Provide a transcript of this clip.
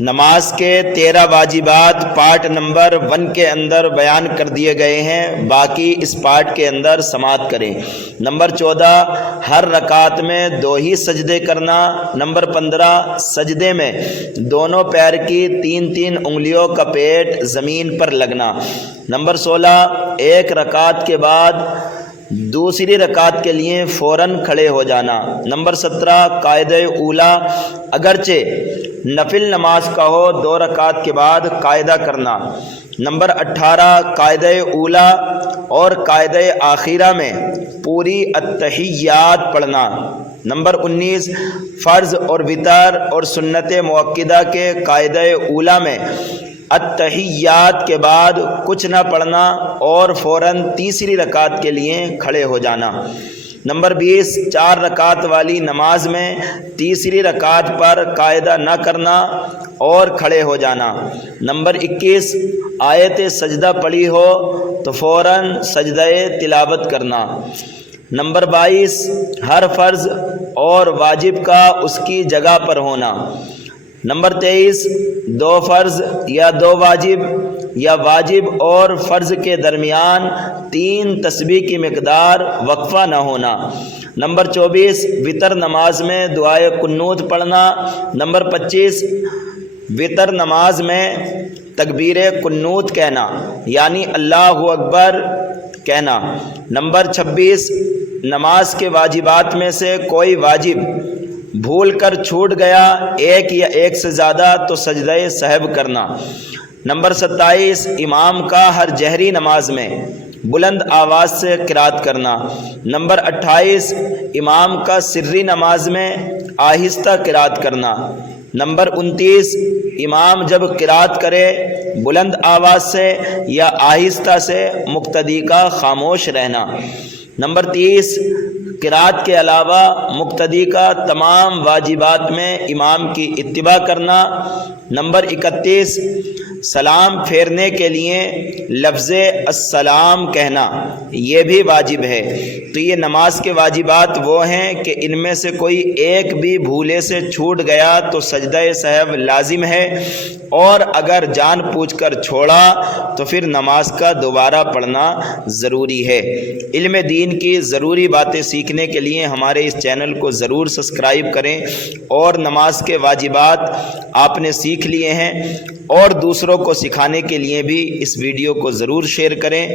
نماز کے 13 واجبات پارٹ نمبر 1 کے اندر بیان کر دیے گئے ہیں، باقی اس پارٹ کے اندر سماعت کریں۔ نمبر 14 ہر رکعت میں 2 ہی سجدے کرنا۔ نمبر 15 سجدے میں دونوں پیر کی 3 انگلیوں کا پیٹ زمین پر لگنا۔ نمبر 16 ایک رکعت کے بعد دوسری رکعت کے لیے فوراً کھڑے ہو جانا۔ نمبر 17 قاعدہ اولا اگرچہ نفل نماز کا ہو 2 رکعت کے بعد قاعدہ کرنا۔ نمبر 18 قاعدہ اولا اور قاعدہ آخرہ میں پوری التحیات پڑھنا۔ نمبر 19 فرض اور وتر اور سنت مؤکدہ کے قاعدہ اولا میں التحیات کے بعد کچھ نہ پڑھنا اور فوراً تیسری رکعت کے لیے کھڑے ہو جانا۔ نمبر 20 4 رکعت والی نماز میں تیسری رکعت پر قاعدہ نہ کرنا اور کھڑے ہو جانا۔ نمبر 21 آیت سجدہ پڑھی ہو تو فوراً سجدہ تلاوت کرنا۔ نمبر 22 ہر فرض اور واجب کا اس کی جگہ پر ہونا۔ نمبر 23 2 فرض یا 2 واجب یا واجب اور فرض کے درمیان 3 تسبیح کی مقدار وقفہ نہ ہونا۔ نمبر 24 وتر نماز میں دعائے قنوت پڑھنا۔ نمبر 25 وتر نماز میں تکبیر قنوت کہنا یعنی اللہ اکبر کہنا۔ نمبر 26 نماز کے واجبات میں سے کوئی واجب بھول کر چھوٹ گیا ایک یا ایک سے زیادہ تو سجدہ سہو کرنا۔ نمبر 27 امام کا ہر جہری نماز میں بلند آواز سے قرات کرنا۔ نمبر 28 امام کا سری نماز میں آہستہ قرات کرنا۔ نمبر 29 امام جب قرات کرے بلند آواز سے یا آہستہ سے مقتدی کا خاموش رہنا۔ نمبر 30 قرات کے علاوہ مقتدی کا تمام واجبات میں امام کی اتباع کرنا۔ نمبر 31 سلام پھیرنے کے لیے لفظ السلام کہنا، یہ بھی واجب ہے۔ تو یہ نماز کے واجبات وہ ہیں کہ ان میں سے کوئی ایک بھی بھولے سے چھوٹ گیا تو سجدہ سہو لازم ہے، اور اگر جان بوجھ کر چھوڑا تو پھر نماز کا دوبارہ پڑھنا ضروری ہے۔ علم دین کی ضروری باتیں سیکھنے کے لیے ہمارے اس چینل کو ضرور سبسکرائب کریں، اور نماز کے واجبات آپ نے سیکھ لیے ہیں اور دوسروں کو سکھانے کے لیے بھی اس ویڈیو کو ضرور شیئر کریں۔